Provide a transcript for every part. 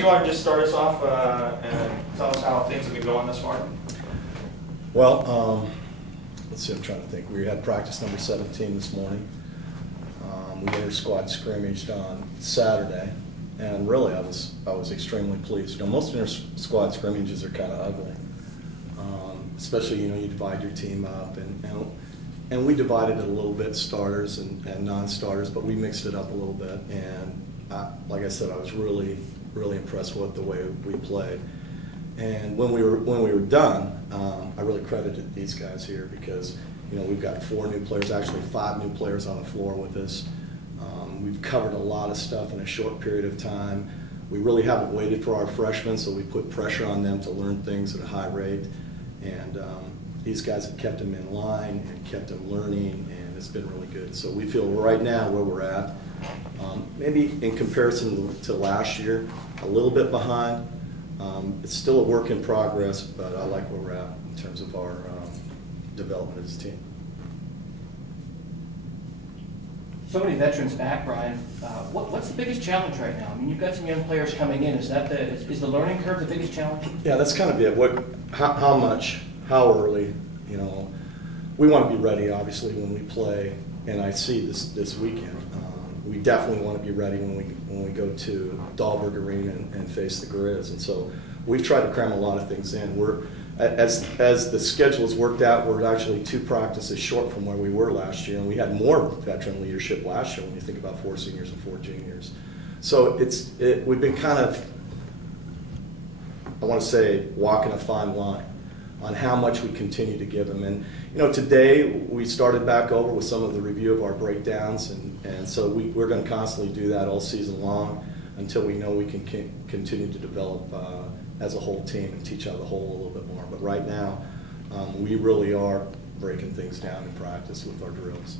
do you want to just start us off and tell us how things have been going thus far? Well, let's see, I'm trying to think. We had practice number 17 this morning. We inter-squad scrimmaged on Saturday, and really I was extremely pleased. You know, most inter-squad scrimmages are kind of ugly, especially, you know, you divide your team up, and we divided it a little bit, starters and non-starters, but we mixed it up a little bit, and like I said, I was really impressed with the way we played. And when we were done, I really credited these guys here because, you know, we've got 4 new players, actually 5 new players on the floor with us. We've covered a lot of stuff in a short period of time. We really haven't waited for our freshmen, so we put pressure on them to learn things at a high rate. And these guys have kept them in line and kept them learning, and it's been really good. So we feel right now where we're at, maybe in comparison to last year, a little bit behind. It's still a work in progress, but I like where we're at in terms of our development as a team. So many veterans back, Brian. What's the biggest challenge right now? I mean, you've got some young players coming in. Is the learning curve the biggest challenge? Yeah, that's kind of it. How much, how early? You know, we want to be ready, obviously, when we play. And I see this weekend. We definitely want to be ready when we go to Dahlberg Arena and face the Grizz. And so we've tried to cram a lot of things in. As the schedule is worked out, we're actually 2 practices short from where we were last year, and we had more veteran leadership last year when you think about 4 seniors and 4 juniors. So we've been kind of, I want to say, walking a fine line on how much we continue to give them. And you know, today we started back over with some of the review of our breakdowns, and so we're going to constantly do that all season long until we know we can continue to develop as a whole team and teach out of the whole a little bit more. But right now, we really are breaking things down in practice with our drills.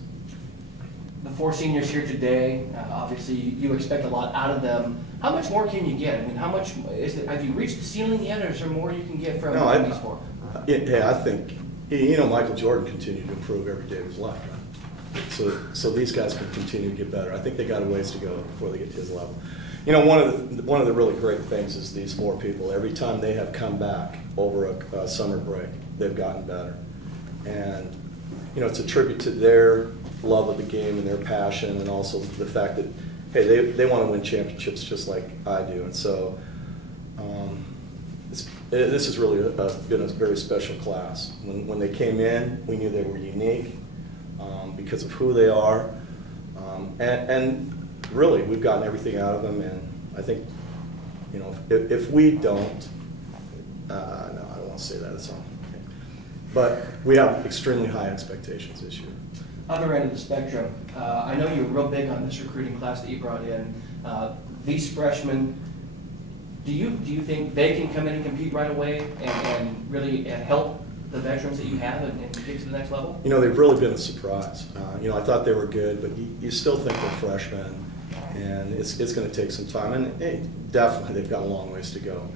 The 4 seniors here today, obviously you expect a lot out of them. How much more can you get? I mean, how much have you reached the ceiling yet, or is there more you can get from these 4? Yeah, I think, you know, Michael Jordan continued to improve every day of his life, right? So these guys can continue to get better. I think they got a ways to go before they get to his level. You know, one of the really great things is these 4 people, every time they have come back over a summer break, they've gotten better. And, you know, it's a tribute to their love of the game and their passion, and also the fact that, hey, they want to win championships just like I do. And so this has really been a very special class. When they came in, we knew they were unique because of who they are. And really, we've gotten everything out of them, and I think, you know, if we don't, no, I don't want to say that, it's all. Okay. But we have extremely high expectations this year. Other end of the spectrum, I know you're real big on this recruiting class that you brought in. These freshmen, do you think they can come in and compete right away and really help the veterans that you have and get to the next level? You know, they've really been a surprise. You know, I thought they were good, but you still think they're freshmen, and it's going to take some time. And hey, definitely, they've got a long ways to go.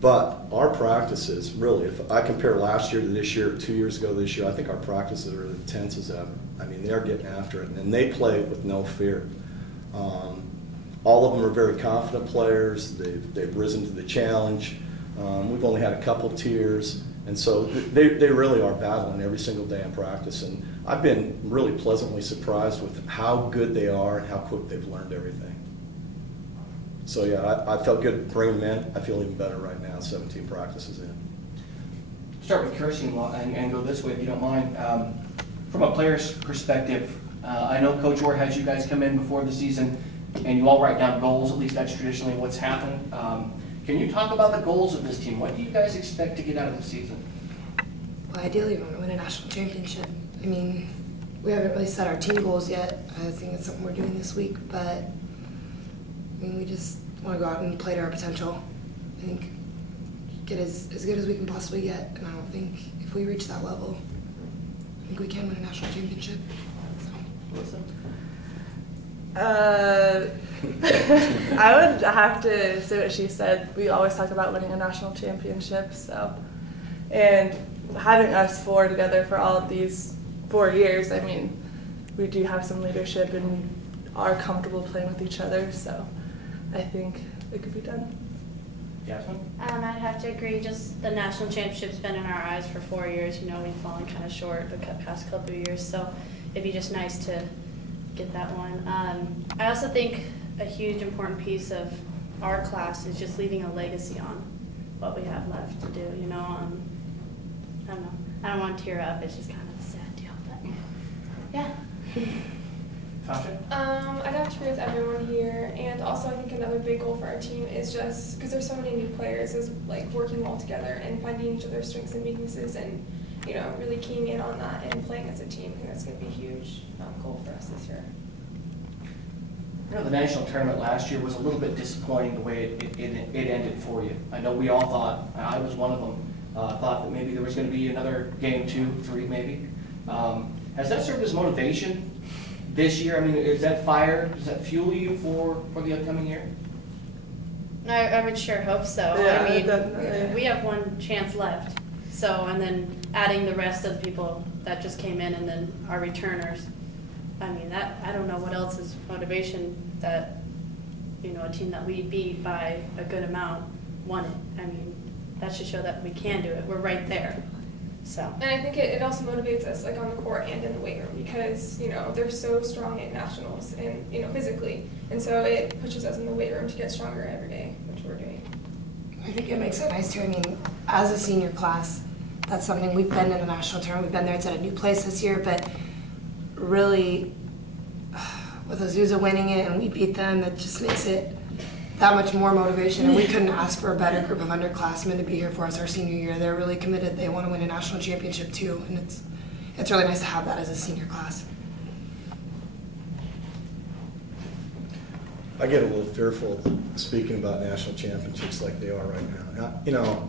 But our practices, really, if I compare last year to this year, 2 years ago to this year, I think our practices are as intense as ever. I mean, they're getting after it, and they play with no fear. All of them are very confident players. They've risen to the challenge. We've only had a couple tiers. And so they really are battling every single day in practice. And I've been really pleasantly surprised with how good they are and how quick they've learned everything. So yeah, I felt good bringing them in. I feel even better right now, 17 practices in. Start with Kirsi and go this way, if you don't mind. From a player's perspective, I know Coach Orr has you guys come in before the season, and you all write down goals. At least that's traditionally what's happened. Can you talk about the goals of this team? What do you guys expect to get out of the season? Well, ideally, we want to win a national championship. I mean, we haven't really set our team goals yet. I think it's something we're doing this week, but I mean, we just want to go out and play to our potential. I think get as good as we can possibly get, and I don't think if we reach that level, I think we can win a national championship. So. I would have to say what she said. We always talk about winning a national championship, so, and having us 4 together for all of these 4 years, I mean, we do have some leadership and are comfortable playing with each other, so I think it could be done. Jasmine? I'd have to agree. Just the national championship's been in our eyes for 4 years. You know, we've fallen kind of short the past couple of years, so it'd be just nice to get that one. I also think a huge important piece of our class is just leaving a legacy on what we have left to do. You know, I don't know. I don't want to tear up. It's just kind of a sad deal, but yeah. Tasha? I'd have to agree with everyone here, and also I think another big goal for our team is just, because there's so many new players, is like working well together and finding each other's strengths and weaknesses and, you know, really keying in on that and playing as a team. I think that's going to be a huge goal for us this year. You know, the national tournament last year was a little bit disappointing the way it ended for you. I know we all thought, I was one of them, thought that maybe there was going to be another game 2, 3 maybe. Has that served as motivation this year? I mean, is that fire, does that fuel you for the upcoming year? I would sure hope so. Yeah, I mean, definitely. we have one chance left. So, and then adding the rest of the people that just came in and then our returners. I mean, that, I don't know what else is motivation that, you know, a team that we beat by a good amount won it. I mean, that should show that we can do it. We're right there. So. And I think it also motivates us, like on the court and in the weight room, because, you know, they're so strong at nationals and, you know, physically. And so it pushes us in the weight room to get stronger every day, which we're doing. I think it makes it nice too. I mean, as a senior class, that's something we've been in the national tournament. We've been there. It's at a new place this year, but really, with Azusa winning it and we beat them, that just makes it that much more motivation. And we couldn't ask for a better group of underclassmen to be here for us our senior year. They're really committed. They want to win a national championship too, and it's really nice to have that as a senior class. I get a little fearful speaking about national championships like they are right now. You know,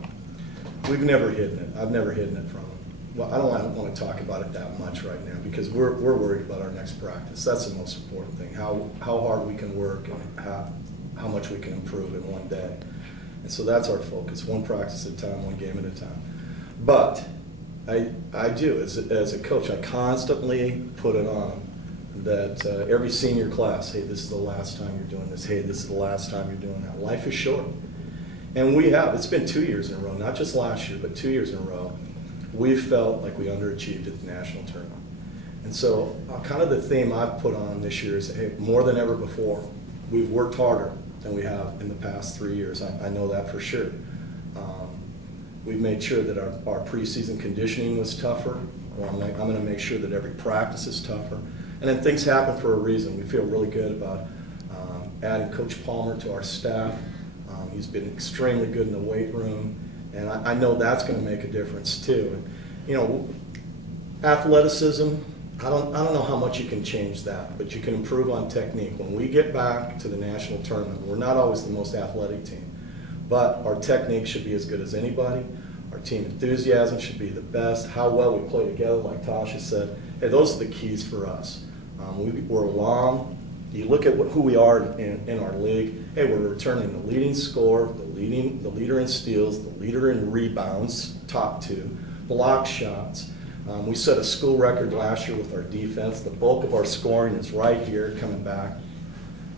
we've never hidden it. I've never hidden it from them. Well, I don't want to talk about it that much right now because we're worried about our next practice. That's the most important thing, how hard we can work and how much we can improve in one day. And so that's our focus, one practice at a time, one game at a time. But I do, as a coach, I constantly put it on that every senior class, hey, this is the last time you're doing this. Hey, this is the last time you're doing that. Life is short. And we have. It's been 2 years in a row, not just last year, but 2 years in a row. We felt like we underachieved at the national tournament. And so kind of the theme I've put on this year is, hey, more than ever before, we've worked harder than we have in the past 3 years. I know that for sure. We've made sure that our preseason conditioning was tougher. Well, I'm going to make sure that every practice is tougher. And then things happen for a reason. We feel really good about adding Coach Palmer to our staff. He's been extremely good in the weight room, and I know that's going to make a difference too. And, you know, athleticism, I don't know how much you can change that, but you can improve on technique. When we get back to the national tournament, we're not always the most athletic team, but our technique should be as good as anybody. Our team enthusiasm should be the best. How well we play together, like Tasha said, hey, those are the keys for us. We're long. You look at who we are in our league. Hey, we're returning the leading scorer, the leader in steals, the leader in rebounds, top 2, block shots. We set a school record last year with our defense. The bulk of our scoring is right here, coming back.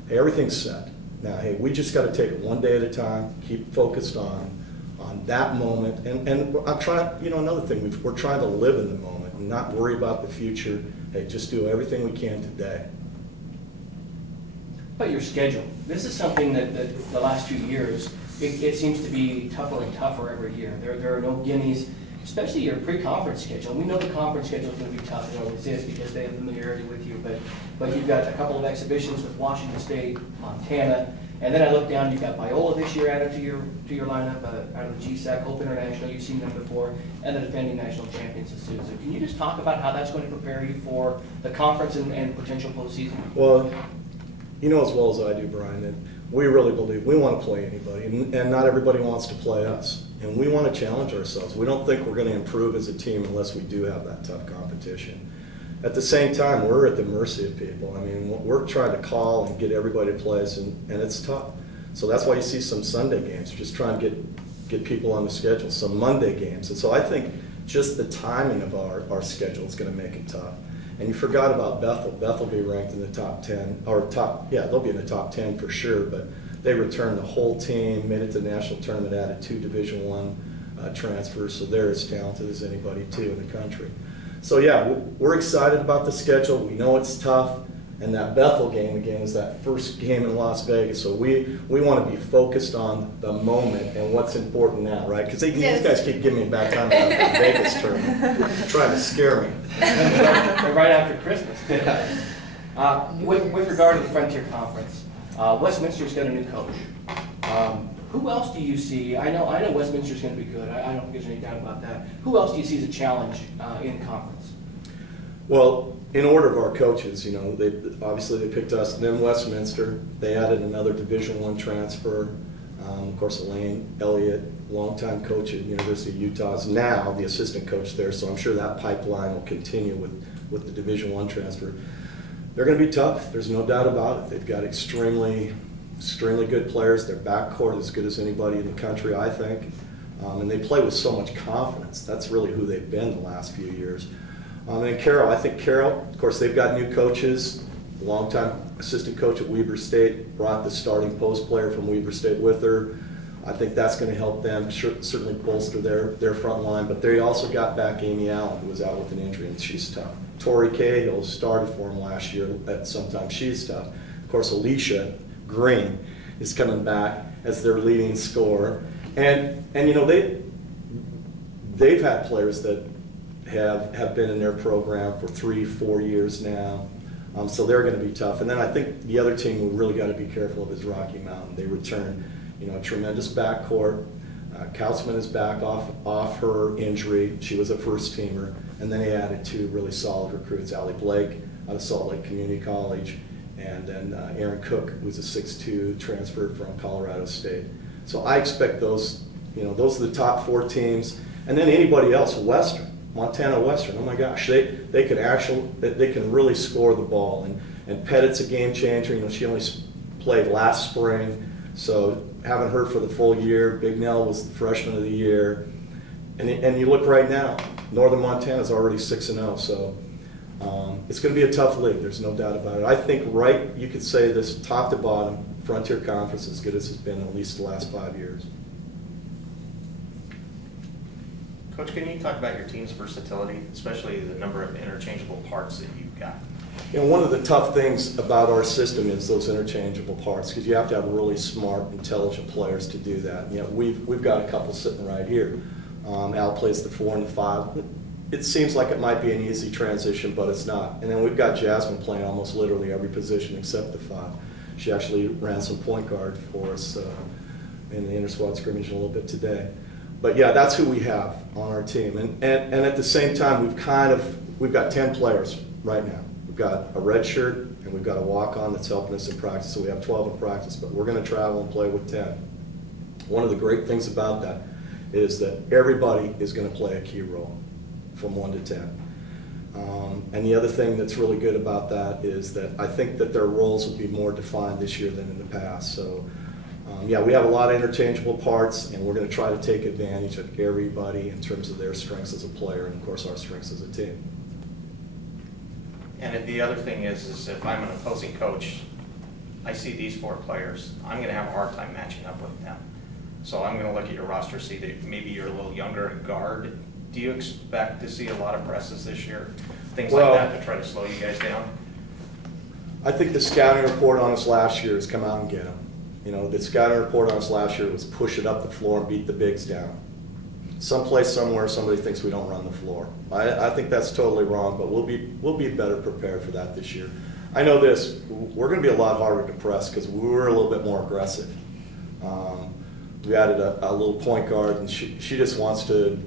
Hey, everything's set. Now, hey, we just got to take it one day at a time. Keep focused on that moment. And I'm trying. You know, another thing, we're trying to live in the moment and not worry about the future. Hey, just do everything we can today. But your schedule, this is something that the last 2 years, it seems to be tougher and tougher every year. There are no gimmies, especially your pre-conference schedule. We know the conference schedule is going to be tough. It always is because they have familiarity with you. But you've got a couple of exhibitions with Washington State, Montana, and then I look down. You've got Biola this year added to your lineup out of the GSAC Hope International. You've seen them before, and the defending national champions at Susan. Can you just talk about how that's going to prepare you for the conference and potential postseason? Well, you know as well as I do, Brian, that we really believe we want to play anybody, and not everybody wants to play us. And we want to challenge ourselves. We don't think we're going to improve as a team unless we do have that tough competition. At the same time, we're at the mercy of people. I mean, we're trying to call and get everybody to play us, and it's tough. So that's why you see some Sunday games, just trying to get people on the schedule, some Monday games. And so I think just the timing of our schedule is going to make it tough. And you forgot about Bethel. Bethel will be ranked in the top 10, or they'll be in the top 10 for sure, but they returned the whole team, made it to the national tournament, added 2 Division I transfers, so they're as talented as anybody too in the country. So yeah, we're excited about the schedule. We know it's tough, and that Bethel game again is that first game in Las Vegas. So we want to be focused on the moment and what's important now, right? Because these guys keep giving me a bad time about the Vegas tournament, trying to scare me. Right after Christmas. With regard to the Frontier Conference, Westminster's got a new coach. Who else do you see? I know Westminster's going to be good. I don't think there's any doubt about that. Who else do you see as a challenge in conference? Well, in order of our coaches, you know, obviously they picked us, and then Westminster. They added another Division I transfer. Of course, Elaine Elliott, longtime coach at University of Utah, is now the assistant coach there. So I'm sure that pipeline will continue with the Division I transfer. They're going to be tough. There's no doubt about it. They've got extremely good players. Their backcourt is as good as anybody in the country, I think. And they play with so much confidence. That's really who they've been the last few years. And Carroll, I think Carroll, of course, they've got new coaches. The longtime assistant coach at Weber State brought the starting post player from Weber State with her. I think that's going to help them certainly bolster their front line. But they also got back Amy Allen, who was out with an injury, and she's tough. Tori Cahill started for them last year at some time. She's tough. Of course, Alicia Green is coming back as their leading scorer. And you know, they've had players that have been in their program for 3-4 years now. So they're going to be tough. And then I think the other team we really got to be careful of is Rocky Mountain. They return, you know, a tremendous backcourt. Kautzman is back off her injury. She was a first teamer. And then they added 2 really solid recruits, Allie Blake out of Salt Lake Community College, and then Aaron Cook, who's a 6'2", transferred from Colorado State. So I expect those, you know, those are the top 4 teams. And then anybody else, Western. Montana Western, oh my gosh, they can really score the ball, and Pettit's a game changer. You know, she only played last spring, so haven't her for the full year. Bignell was the freshman of the year, and you look right now, Northern Montana's already 6-0, so it's going to be a tough league. There's no doubt about it. I think you could say this top to bottom Frontier Conference as good as it's been at least the last 5 years. Coach, can you talk about your team's versatility, especially the number of interchangeable parts that you've got? You know, one of the tough things about our system is those interchangeable parts, because you have to have really smart, intelligent players to do that. You know, we've got a couple sitting right here. Al plays the 4 and the 5. It seems like it might be an easy transition, but it's not. And then we've got Jasmine playing almost literally every position except the 5. She actually ran some point guard for us in the inter-squad scrimmage a little bit today. But yeah, that's who we have on our team. And at the same time, we've got 10 players right now. We've got a red shirt and we've got a walk-on that's helping us in practice. So we have 12 in practice, but we're going to travel and play with 10. One of the great things about that is that everybody is going to play a key role from 1 to 10. And the other thing that's really good about that is that I think that their roles will be more defined this year than in the past. So yeah, we have a lot of interchangeable parts, and we're going to try to take advantage of everybody in terms of their strengths as a player and, of course, our strengths as a team. And the other thing is if I'm an opposing coach, I see these 4 players, I'm going to have a hard time matching up with them. So I'm going to look at your roster, see that maybe you're a little younger at guard. Do you expect to see a lot of presses this year? Things like that to try to slow you guys down? I think the scouting report on us last year is come out and get them. You know, the scouting report on us last year was push it up the floor and beat the bigs down. Someplace, somewhere, somebody thinks we don't run the floor. I think that's totally wrong, but we'll be better prepared for that this year. I know this, we're going to be a lot harder to press because we're a little bit more aggressive. We added a little point guard, and she just wants to,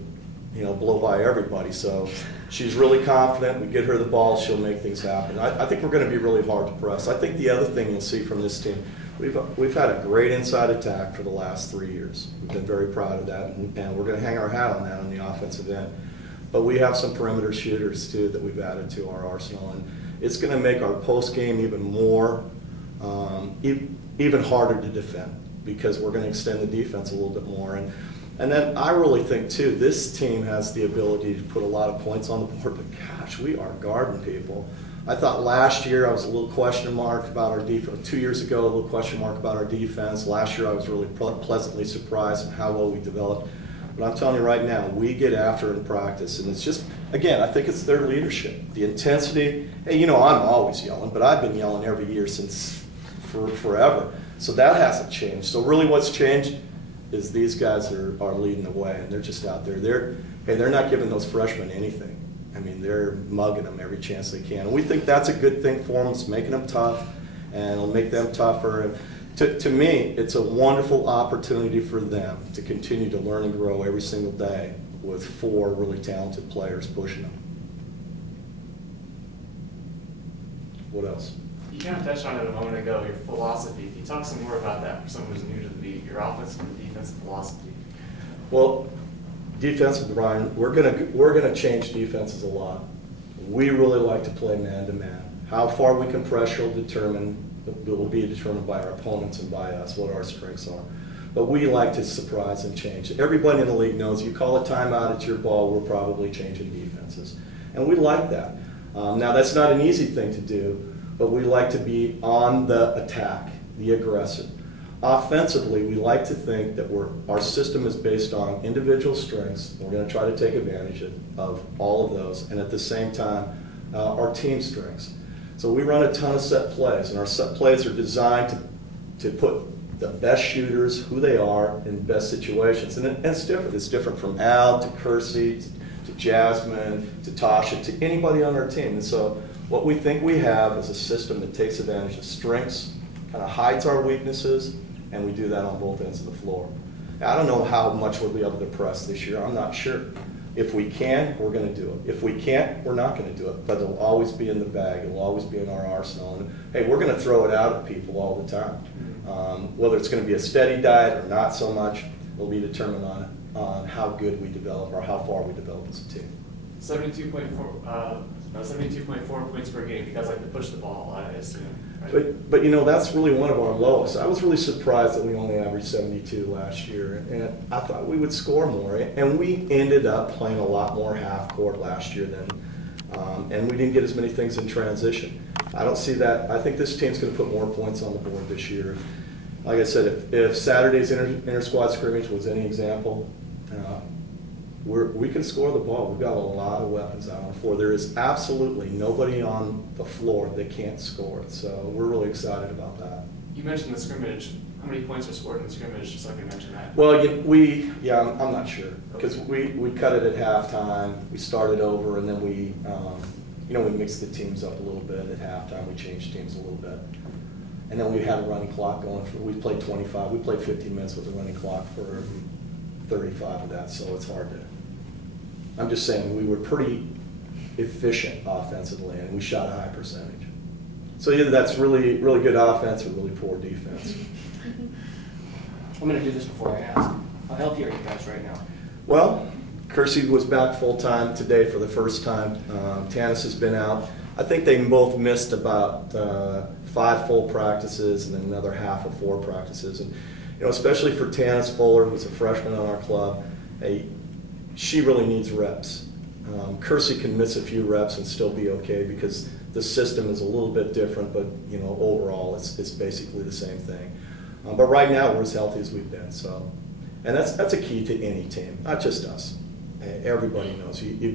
you know, blow by everybody. So she's really confident. We get her the ball, she'll make things happen. I think we're going to be really hard to press. I think the other thing you'll see from this team, we've had a great inside attack for the last 3 years. We've been very proud of that, and we're going to hang our hat on that on the offensive end. But we have some perimeter shooters too that we've added to our arsenal, and it's going to make our post game even more, even harder to defend, because we're going to extend the defense a little bit more. And then I really think too, this team has the ability to put a lot of points on the board, but gosh, we are guarding people. I thought last year I was a little question mark about our defense. 2 years ago, a little question mark about our defense. Last year I was really pleasantly surprised at how well we developed. But I'm telling you right now, we get after it in practice, and it's just, again, I think it's their leadership, the intensity. Hey, you know, I'm always yelling, but I've been yelling every year since forever. So that hasn't changed. So really what's changed is these guys are leading the way, and they're just out there. They're not giving those freshmen anything. I mean, they're mugging them every chance they can. And we think that's a good thing for them. It's making them tough, and it'll make them tougher. And to me, it's a wonderful opportunity for them to continue to learn and grow every single day with 4 really talented players pushing them. What else? You kind of touched on it a moment ago, your philosophy. Can you talk some more about that for someone who's new to the beat, your offensive and defensive philosophy? Well, defensive, Brian, we're gonna change defenses a lot. We really like to play man-to-man. How far we can pressure will be determined by our opponents and by us, what our strengths are. But we like to surprise and change. Everybody in the league knows you call a timeout, it's your ball, we're probably changing defenses. And we like that. Now, that's not an easy thing to do, but we like to be on the attack, the aggressor. Offensively, we like to think that our system is based on individual strengths. We're going to try to take advantage of all of those, and at the same time, our team strengths. So we run a ton of set plays, and our set plays are designed to put the best shooters, who they are, in best situations. And it's different. It's different from Al to Kirsi to Jasmine to Tasha to anybody on our team. And so what we think we have is a system that takes advantage of strengths, kind of hides our weaknesses, and we do that on both ends of the floor. Now, I don't know how much we'll be able to press this year. I'm not sure. If we can, we're going to do it. If we can't, we're not going to do it. But it'll always be in the bag. It'll always be in our arsenal. And hey, we're going to throw it out at people all the time. Whether it's going to be a steady diet or not so much, will be determined on how good we develop or how far we develop as a team. 72.4 points per game. You guys like to push the ball, I assume. Right? But you know, that's really one of our lowest. I was really surprised that we only averaged 72 last year, and I thought we would score more. And we ended up playing a lot more half court last year and we didn't get as many things in transition. I don't see that. I think this team's going to put more points on the board this year. Like I said, if Saturday's inter-squad scrimmage was any example, we can score the ball. We've got a lot of weapons out on the floor. There is absolutely nobody on the floor that can't score it. So we're really excited about that. You mentioned the scrimmage. How many points were scored in the scrimmage, just like you mentioned that? Well, I'm not sure. Because we cut it at halftime. We started over, and then we mixed the teams up a little bit at halftime. We changed teams a little bit. And then we had a running clock going we played 25. We played 15 minutes with a running clock for 35 of that, so it's hard to. I'm just saying we were pretty efficient offensively, and we shot a high percentage. So either that's really, really good offense or really poor defense. I'm going to do this before I ask. How healthy are you guys right now? Well, Kirsi was back full-time today for the first time. Tanis has been out. I think they both missed about 5 full practices and then another half of 4 practices. And especially for Tanis Fuller, who's a freshman on our club, she really needs reps. Kirsi can miss a few reps and still be okay because the system is a little bit different, but overall it's basically the same thing. But right now we're as healthy as we've been. So, and that's a key to any team, not just us. Everybody knows you